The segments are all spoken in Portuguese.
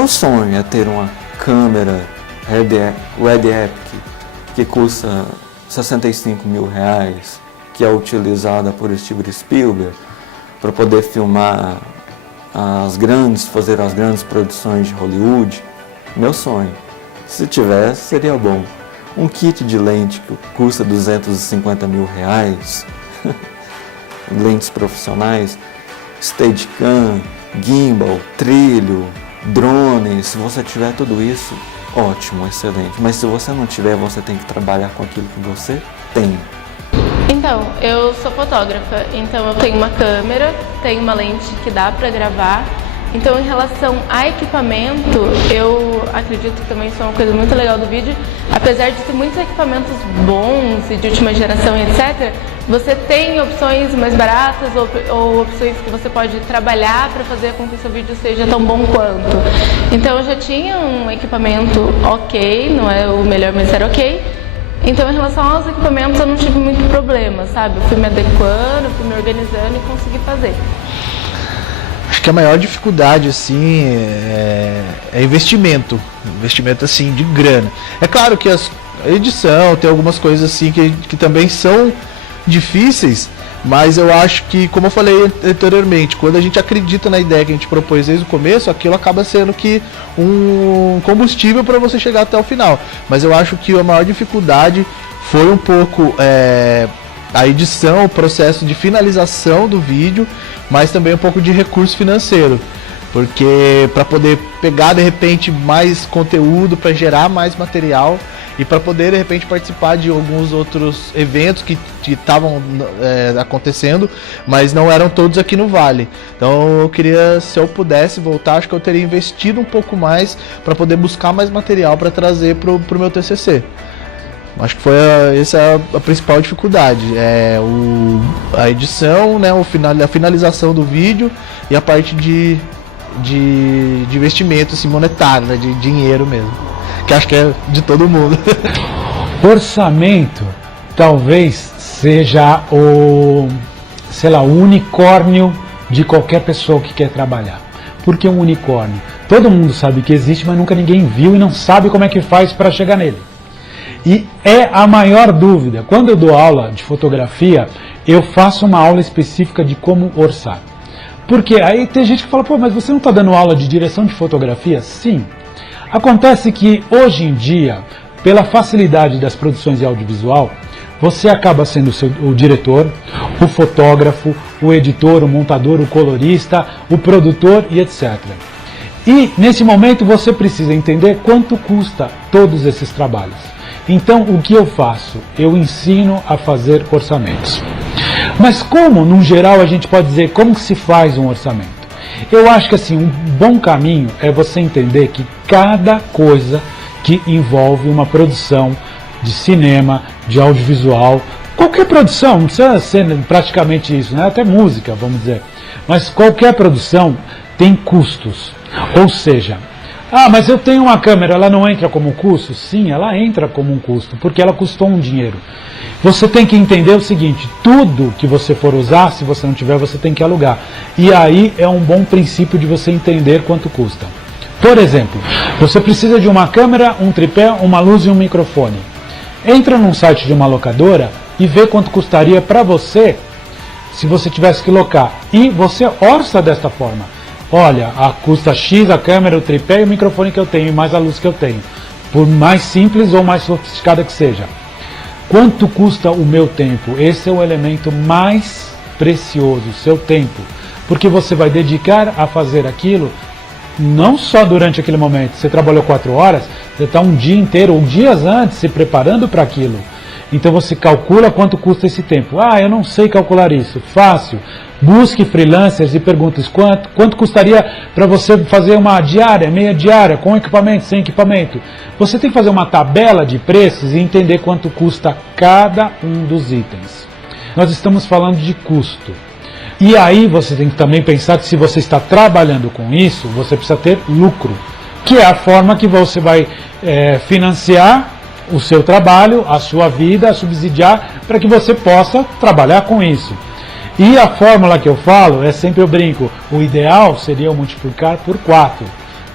Meu sonho é ter uma câmera Red Epic que custa R$65 mil, que é utilizada por Steven Spielberg para poder filmar fazer as grandes produções de Hollywood. Meu sonho. Se tivesse, seria bom. Um kit de lente que custa R$250 mil, lentes profissionais, Steadicam, gimbal, trilho, drone. Se você tiver tudo isso, ótimo, excelente. Mas se você não tiver, você tem que trabalhar com aquilo que você tem. Então, eu sou fotógrafa, então eu tenho uma câmera, tenho uma lente que dá para gravar. Então, em relação a equipamento, eu acredito que também isso é uma coisa muito legal do vídeo. Apesar de ter muitos equipamentos bons e de última geração, etc., você tem opções mais baratas ou opções que você pode trabalhar para fazer com que o seu vídeo seja tão bom quanto. Então, eu já tinha um equipamento ok, não é o melhor, mas era ok. Então, em relação aos equipamentos, eu não tive muito problema, sabe? Eu fui me adequando, fui me organizando e consegui fazer. Acho que a maior dificuldade, assim, é investimento assim, de grana. É claro que a edição tem algumas coisas assim que também são difíceis, mas eu acho que, como eu falei anteriormente, quando a gente acredita na ideia que a gente propôs desde o começo, aquilo acaba sendo que um combustível para você chegar até o final. Mas eu acho que a maior dificuldade foi um pouco a edição, o processo de finalização do vídeo, mas também um pouco de recurso financeiro, porque para poder pegar de repente mais conteúdo, para gerar mais material e para poder de repente participar de alguns outros eventos que estavam acontecendo, mas não eram todos aqui no Vale. Então eu queria, se eu pudesse voltar, acho que eu teria investido um pouco mais para poder buscar mais material para trazer pro meu TCC. Acho que essa é a principal dificuldade, a edição, né, a finalização do vídeo e a parte de investimento assim, monetário, né, de dinheiro mesmo, que acho que é de todo mundo. Orçamento talvez seja o unicórnio de qualquer pessoa que quer trabalhar. Por que um unicórnio? Todo mundo sabe que existe, mas nunca ninguém viu e não sabe como é que faz para chegar nele. E é a maior dúvida. Quando eu dou aula de fotografia, eu faço uma aula específica de como orçar. Porque aí tem gente que fala, pô, mas você não está dando aula de direção de fotografia? Sim. Acontece que hoje em dia, pela facilidade das produções de audiovisual, você acaba sendo o diretor, o fotógrafo, o editor, o montador, o colorista, o produtor e etc. E nesse momento você precisa entender quanto custa todos esses trabalhos. Então, o que eu faço? Eu ensino a fazer orçamentos. Mas como, no geral, a gente pode dizer como que se faz um orçamento? Eu acho que assim, um bom caminho é você entender que cada coisa que envolve uma produção de cinema, de audiovisual, qualquer produção, não precisa ser praticamente isso, né? Até música, vamos dizer. Mas qualquer produção tem custos. Ou seja, mas eu tenho uma câmera, ela não entra como custo? Sim, ela entra como um custo, porque ela custou um dinheiro. Você tem que entender o seguinte, tudo que você for usar, se você não tiver, você tem que alugar. E aí é um bom princípio de você entender quanto custa. Por exemplo, você precisa de uma câmera, um tripé, uma luz e um microfone. Entra num site de uma locadora e vê quanto custaria para você se você tivesse que locar. E você orça desta forma. Olha, custa X a câmera, o tripé e o microfone que eu tenho, e mais a luz que eu tenho. Por mais simples ou mais sofisticada que seja. Quanto custa o meu tempo? Esse é o elemento mais precioso, o seu tempo. Porque você vai dedicar a fazer aquilo, não só durante aquele momento. Você trabalhou 4 horas, você está um dia inteiro, ou dias antes, se preparando para aquilo. Então você calcula quanto custa esse tempo. Eu não sei calcular isso. Fácil. Busque freelancers e pergunte quanto custaria para você fazer uma diária, meia diária, com equipamento, sem equipamento. Você tem que fazer uma tabela de preços e entender quanto custa cada um dos itens. Nós estamos falando de custo. E aí você tem que também pensar que se você está trabalhando com isso, você precisa ter lucro, que é a forma que você vai financiar o seu trabalho, a sua vida, subsidiar para que você possa trabalhar com isso. E a fórmula que eu falo, sempre eu brinco, o ideal seria eu multiplicar por 4.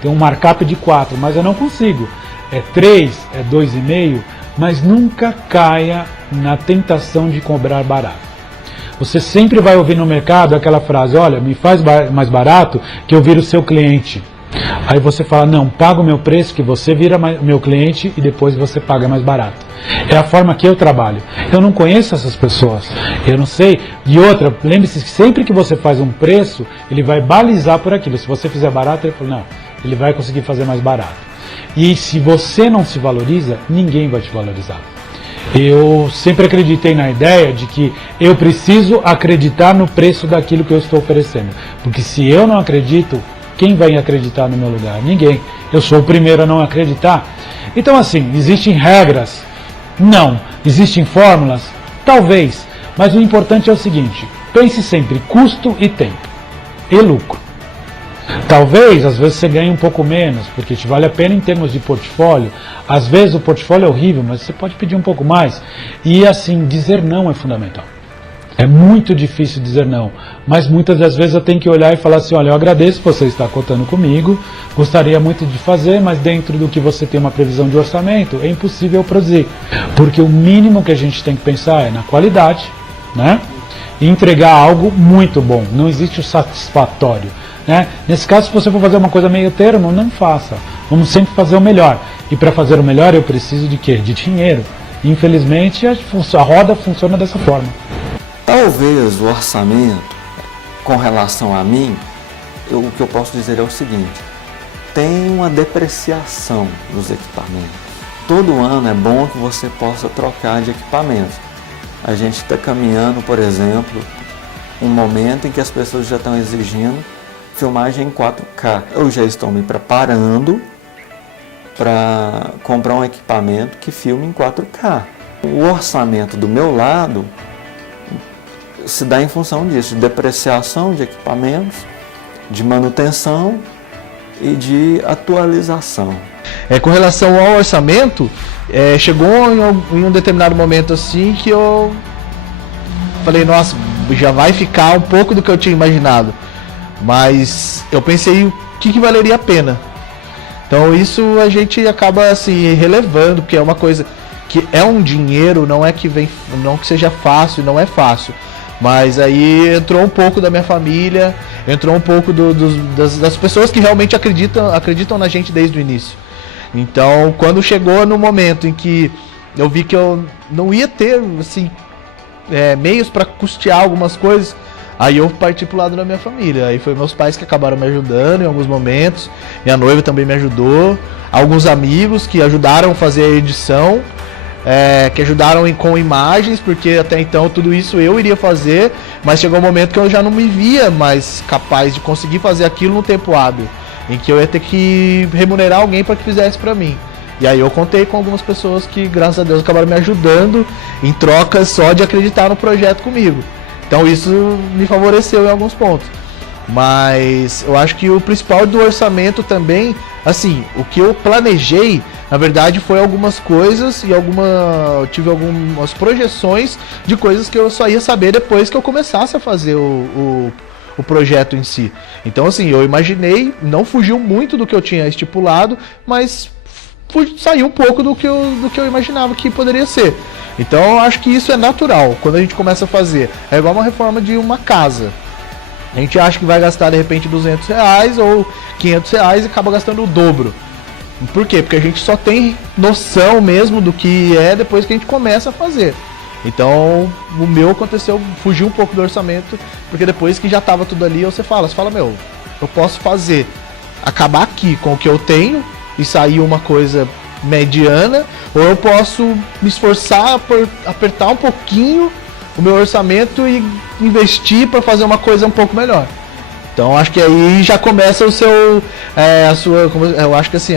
tem um markup de 4, mas eu não consigo. É 3, é 2,5, mas nunca caia na tentação de cobrar barato. Você sempre vai ouvir no mercado aquela frase, olha, me faz mais barato que eu viro seu cliente. Aí você fala, não, paga o meu preço que você vira meu cliente e depois você paga mais barato. É a forma que eu trabalho. Eu não conheço essas pessoas, eu não sei. E outra, lembre-se que sempre que você faz um preço, ele vai balizar por aquilo. Se você fizer barato, ele fala, não, ele vai conseguir fazer mais barato. E se você não se valoriza, ninguém vai te valorizar. Eu sempre acreditei na ideia de que eu preciso acreditar no preço daquilo que eu estou oferecendo. Porque se eu não acredito, quem vai acreditar no meu lugar? Ninguém. Eu sou o primeiro a não acreditar. Então assim, existem regras? Não. Existem fórmulas? Talvez. Mas o importante é o seguinte, pense sempre custo e tempo. E lucro. Talvez, às vezes você ganhe um pouco menos, porque te vale a pena em termos de portfólio. Às vezes o portfólio é horrível, mas você pode pedir um pouco mais. E assim, dizer não é fundamental. É muito difícil dizer não, mas muitas das vezes eu tenho que olhar e falar assim, olha, eu agradeço você estar contando comigo, gostaria muito de fazer, mas dentro do que você tem uma previsão de orçamento, é impossível produzir. Porque o mínimo que a gente tem que pensar é na qualidade, né? E entregar algo muito bom, não existe o satisfatório. Né? Nesse caso, se você for fazer uma coisa meio termo, não faça. Vamos sempre fazer o melhor. E para fazer o melhor eu preciso de quê? De dinheiro. Infelizmente a roda funciona dessa forma. Talvez o orçamento, com relação a mim, o que eu posso dizer é o seguinte, tem uma depreciação dos equipamentos. Todo ano é bom que você possa trocar de equipamentos. A gente está caminhando, por exemplo, um momento em que as pessoas já estão exigindo filmagem em 4K. Eu já estou me preparando para comprar um equipamento que filme em 4K. O orçamento do meu lado se dá em função disso, de depreciação de equipamentos, de manutenção e de atualização. Com relação ao orçamento, chegou em um determinado momento assim que eu falei, nossa, já vai ficar um pouco do que eu tinha imaginado. Mas eu pensei o que valeria a pena. Então isso a gente acaba assim relevando, porque é uma coisa que é um dinheiro, não é que vem, não que seja fácil, não é fácil. Mas aí entrou um pouco da minha família, entrou um pouco das pessoas que realmente acreditam na gente desde o início. Então quando chegou no momento em que eu vi que eu não ia ter assim, meios para custear algumas coisas, aí eu parti pro lado da minha família. Aí foi meus pais que acabaram me ajudando em alguns momentos. Minha noiva também me ajudou. Alguns amigos que ajudaram a fazer a edição, que ajudaram com imagens, porque até então tudo isso eu iria fazer, mas chegou um momento que eu já não me via mais capaz de conseguir fazer aquilo no tempo hábil, em que eu ia ter que remunerar alguém para que fizesse para mim. E aí eu contei com algumas pessoas que, graças a Deus, acabaram me ajudando em troca só de acreditar no projeto comigo. Então isso me favoreceu em alguns pontos. Mas eu acho que o principal do orçamento também, assim, o que eu planejei, na verdade, foi algumas coisas e eu tive algumas projeções de coisas que eu só ia saber depois que eu começasse a fazer o projeto em si. Então, assim, eu imaginei, não fugiu muito do que eu tinha estipulado, mas saiu um pouco do que eu imaginava que poderia ser. Então eu acho que isso é natural quando a gente começa a fazer. É igual uma reforma de uma casa. A gente acha que vai gastar de repente R$200 ou R$500 e acaba gastando o dobro. Por quê? Porque a gente só tem noção mesmo do que é depois que a gente começa a fazer. Então o meu aconteceu, fugiu um pouco do orçamento, porque depois que já estava tudo ali, você fala, meu, eu posso fazer, acabar aqui com o que eu tenho e sair uma coisa mediana, ou eu posso me esforçar por apertar um pouquinho o meu orçamento e investir para fazer uma coisa um pouco melhor. Então acho que aí já começa o seu, eu acho que assim,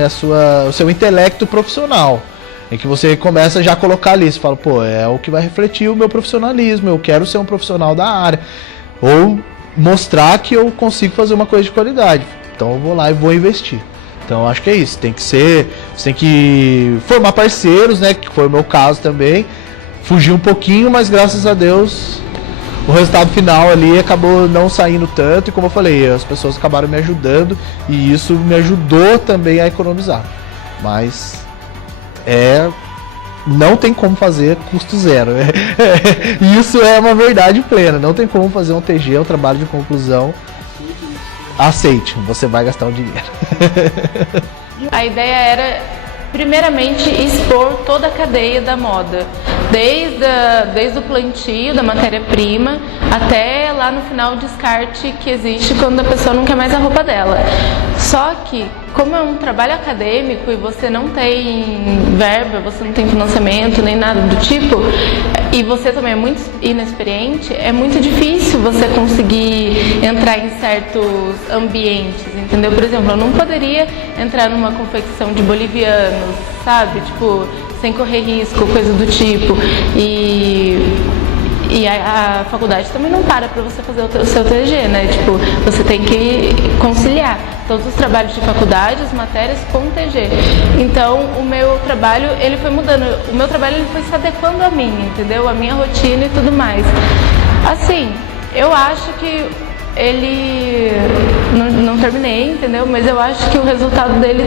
o seu intelecto profissional, em que você começa já a colocar ali, você fala, pô, é o que vai refletir o meu profissionalismo, eu quero ser um profissional da área, ou mostrar que eu consigo fazer uma coisa de qualidade, então eu vou lá e vou investir. Então acho que é isso, você tem que formar parceiros, né, que foi o meu caso também, fugir um pouquinho, mas graças a Deus o resultado final ali acabou não saindo tanto, e como eu falei, as pessoas acabaram me ajudando, e isso me ajudou também a economizar. Mas não tem como fazer custo zero. Isso é uma verdade plena. Não tem como fazer um TG, um trabalho de conclusão. Aceite, você vai gastar o dinheiro. A ideia era, primeiramente, expor toda a cadeia da moda, desde o plantio da matéria-prima até lá no final o descarte que existe quando a pessoa não quer mais a roupa dela. Só que, como é um trabalho acadêmico e você não tem verba, você não tem financiamento nem nada do tipo, e você também é muito inexperiente, é muito difícil você conseguir entrar em certos ambientes, entendeu? Por exemplo, eu não poderia entrar numa confecção de bolivianos, sabe? Tipo, sem correr risco, coisa do tipo. E a faculdade também não para você fazer o seu TG, né? Tipo, você tem que conciliar todos os trabalhos de faculdade, as matérias com o TG. Então, o meu trabalho, ele foi mudando. O meu trabalho, ele foi se adequando a mim, entendeu? A minha rotina e tudo mais. Assim, eu acho que ele... Não terminei, entendeu? Mas eu acho que o resultado dele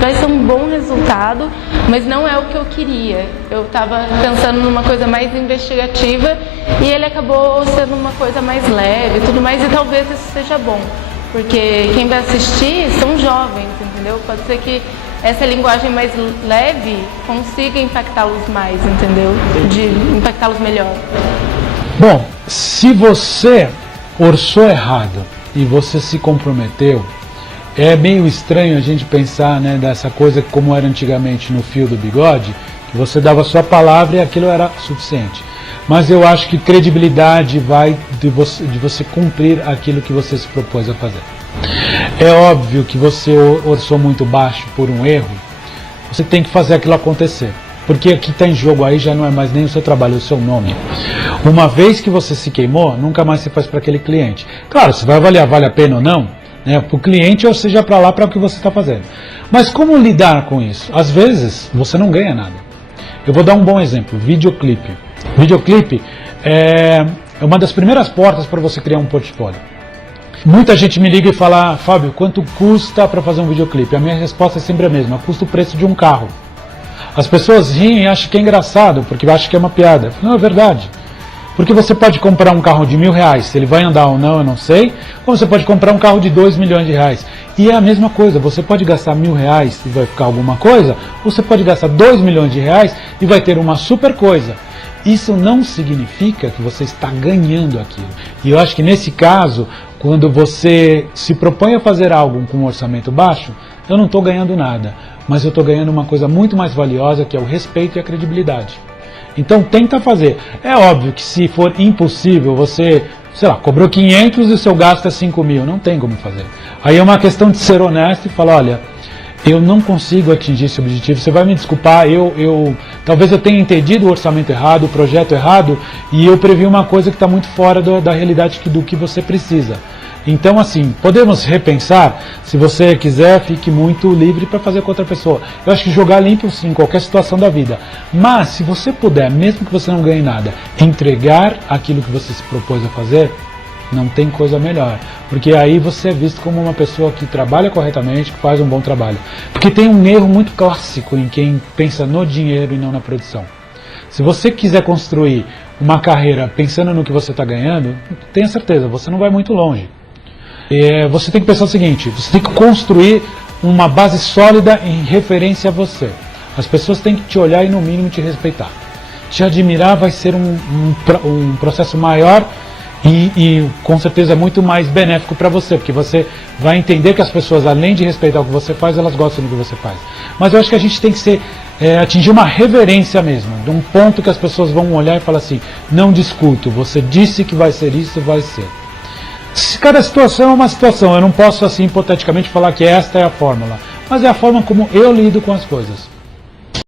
vai ser um bom resultado, mas não é o que eu queria. Eu estava pensando numa coisa mais investigativa e ele acabou sendo uma coisa mais leve e tudo mais, e talvez isso seja bom, porque quem vai assistir são jovens, entendeu? Pode ser que essa linguagem mais leve consiga impactá-los mais, entendeu? De impactá-los melhor. Bom, se você orçou errado e você se comprometeu, é meio estranho a gente pensar, né, dessa coisa como era antigamente no fio do bigode, que você dava a sua palavra e aquilo era suficiente. Mas eu acho que credibilidade vai de você cumprir aquilo que você se propôs a fazer. É óbvio que você orçou muito baixo por um erro, você tem que fazer aquilo acontecer. Porque o que está em jogo aí já não é mais nem o seu trabalho, é o seu nome. Uma vez que você se queimou, nunca mais se faz para aquele cliente. Claro, você vai avaliar, vale a pena ou não, né, para o cliente, ou seja, para lá, para o que você está fazendo. Mas como lidar com isso? Às vezes, você não ganha nada. Eu vou dar um bom exemplo, videoclipe. Videoclipe é uma das primeiras portas para você criar um portfólio. Muita gente me liga e fala, Fábio, quanto custa para fazer um videoclipe? A minha resposta é sempre a mesma, custa o preço de um carro. As pessoas riem e acham que é engraçado, porque acham que é uma piada. Não, é verdade. Porque você pode comprar um carro de R$1.000, se ele vai andar ou não, eu não sei, ou você pode comprar um carro de R$2 milhões. E é a mesma coisa, você pode gastar R$1.000 e vai ficar alguma coisa, ou você pode gastar R$2 milhões e vai ter uma super coisa. Isso não significa que você está ganhando aquilo. E eu acho que nesse caso, quando você se propõe a fazer algo com um orçamento baixo, eu não estou ganhando nada, mas eu estou ganhando uma coisa muito mais valiosa, que é o respeito e a credibilidade. Então tenta fazer. É óbvio que se for impossível, você, sei lá, cobrou 500 e o seu gasto é 5.000, não tem como fazer. Aí é uma questão de ser honesto e falar, olha, eu não consigo atingir esse objetivo, você vai me desculpar, talvez eu tenha entendido o orçamento errado, o projeto errado, e eu previ uma coisa que está muito fora da realidade do que você precisa. Então, assim, podemos repensar, se você quiser, fique muito livre para fazer com outra pessoa. Eu acho que jogar limpo, sim, em qualquer situação da vida. Mas, se você puder, mesmo que você não ganhe nada, entregar aquilo que você se propôs a fazer, não tem coisa melhor. Porque aí você é visto como uma pessoa que trabalha corretamente, que faz um bom trabalho. Porque tem um erro muito clássico em quem pensa no dinheiro e não na produção. Se você quiser construir uma carreira pensando no que você está ganhando, tenha certeza, você não vai muito longe. Você tem que pensar o seguinte, você tem que construir uma base sólida em referência a você. As pessoas têm que te olhar e no mínimo te respeitar. Te admirar vai ser um processo maior e com certeza muito mais benéfico para você, porque você vai entender que as pessoas, além de respeitar o que você faz, elas gostam do que você faz. Mas eu acho que a gente tem que atingir uma reverência mesmo, de um ponto que as pessoas vão olhar e falar assim, não discuto, você disse que vai ser isso, vai ser. Cada situação é uma situação, eu não posso assim hipoteticamente falar que esta é a fórmula, mas é a forma como eu lido com as coisas.